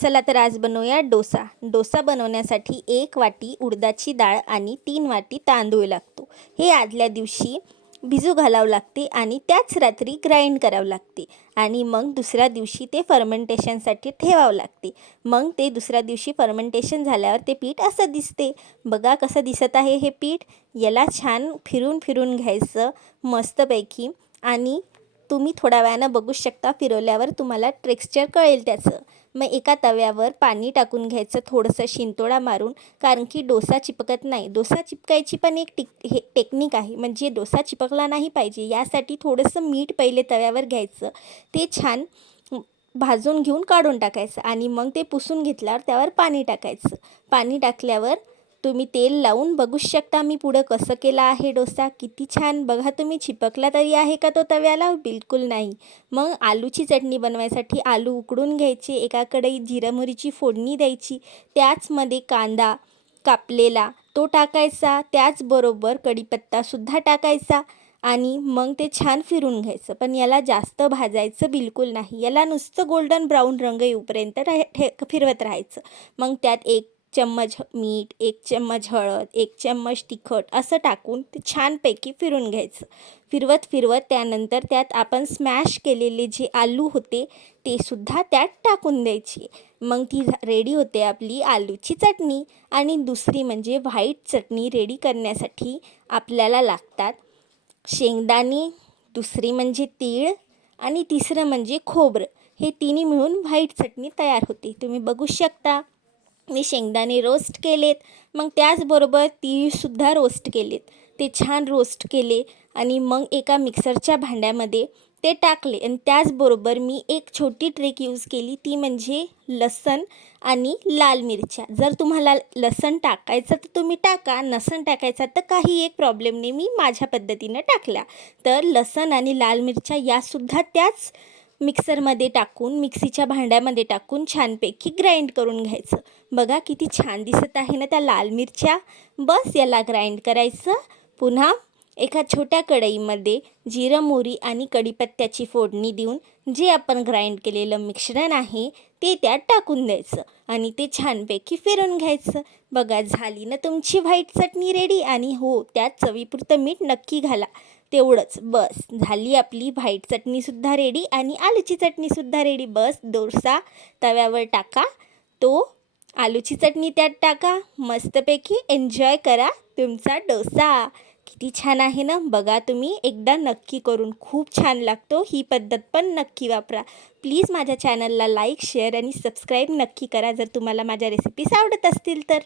चला तर आज बनवूया डोसा। डोसा बनवण्यासाठी 1 वाटी उडदाची डाळ आणि 3 वाटी तांदूळ लागतो। हे आदल्या दिवशी भिजू घालावं लागते आणि त्याच रात्री ग्राइंड करावं लागते आणि मग दुसऱ्या दिवशी ते फर्मेंटेशनसाठी ठेवावं लागते। मग ते दुसऱ्या दिवशी फर्मेंटेशन झाल्यावर ते पीठ असं दिसते। बघा कसं दिसत आहे हे पीठ। याला छान फिरून फिरून घ्यायचं मस्तपैकी आणि तुम्ही थोड्या वेळानं बघू शकता, फिरवल्यावर तुम्हाला टेक्स्चर कळेल त्याचं। मग एका तव्यावर पाणी टाकून घ्यायचं थोडंसं शिंतोडा मारून, कारण की डोसा चिपकत नाही। डोसा चिपकायची पण एक टेक्निक आहे, म्हणजे डोसा चिपकला नाही पाहिजे यासाठी थोडंसं मीठ पहिले तव्यावर घ्यायचं, ते छान भाजून घेऊन काढून टाकायचं आणि मग ते पुसून घेतल्यावर त्यावर पाणी टाकायचं। पाणी टाकल्यावर तुम्ही तेल लावून बघू शकता मी पुढं कसं केलं आहे डोसा। किती छान बघा तुम्ही, चिपकला तरी आहे का तो तव्याला? बिलकुल नाही। मग आलूची चटणी बनवायसाठी आलू उकडून घ्यायचे, एका कढईत जिरा मोहरीची फोडणी द्यायची, त्याचमध्ये कांदा कापलेला तो टाकायचा, त्याचबरोबर कढीपत्तासुद्धा टाकायचा आणि मग ते छान फिरून घ्यायचं। पण याला जास्त भाजायचं बिलकुल नाही, याला नुसतं गोल्डन ब्राऊन रंग येऊपर्यंत फिरवत राहायचं। मग त्यात 1 चम्मच मीठ, 1 चम्मच हळद, 1 चम्मच तिखट असं टाकून ते छानपैकी फिरून घ्यायचं। फिरवत फिरवत त्यानंतर त्यात आपण स्मॅश केलेले जे आलू होते ते सुद्धा त्यात टाकून द्यायचे। मग ती रेडी होते आपली आलूची चटणी। आणि दुसरी म्हणजे व्हाईट चटणी रेडी करण्यासाठी आपल्याला लागतात शेंगदाणे, दुसरी म्हणजे तीळ आणि तिसरं म्हणजे खोबरं। हे तिन्ही मिळून व्हाईट चटणी तयार होते। तुम्ही बघू शकता मी शेंगदाणे रोस्ट केलेत, मग त्याचबरोबर तीळसुद्धा रोस्ट केलेत। ते छान रोस्ट केले आणि मग एका मिक्सरच्या भांड्यामध्ये ते टाकले आणि त्याचबरोबर मी एक छोटी ट्रिक यूज केली, ती म्हणजे लसण आणि लाल मिरच्या। जर तुम्हाला लसण टाकायचं तर तुम्ही टाका, नसन टाकायचा तर काही एक प्रॉब्लेम नाही, मी माझ्या पद्धतीनं टाकल्या। तर लसण आणि लाल मिरच्या यासुद्धा त्याच मिक्सरमध्ये टाकून, मिक्सीच्या भांड्यामध्ये टाकून छानपैकी ग्राइंड करून घ्यायचं। बघा किती छान दिसत आहे ना त्या लाल मिरच्या। बस याला ग्राइंड करायचं। पुन्हा एका छोट्या कढईमध्ये जिरं मोहरी आणि कढीपत्त्याची फोडणी देऊन जे आपण ग्राइंड केलेलं मिश्रण आहे ते त्यात टाकून द्यायचं आणि ते छानपैकी फिरून घ्यायचं। बघा झाली ना तुमची व्हाईट चटणी रेडी। आणि हो, त्यात चवीपुरतं मीठ नक्की घाला, तेवढंच बस झाली आपली व्हाईट चटणीसुद्धा रेडी आणि आलूची चटणीसुद्धा रेडी। बस डोसा तव्यावर टाका, तो आलूची चटणी त्यात टाका, मस्तपैकी एन्जॉय करा तुमचा डोसा। किती छान आहे ना, बघा तुम्ही एकदा नक्की करून, खूप छान लागतो। ही पद्धत पण नक्की वापरा। प्लीज माझ्या चॅनलला लाईक, शेअर आणि सबस्क्राईब नक्की करा जर तुम्हाला माझ्या रेसिपीज आवडत असतील तर।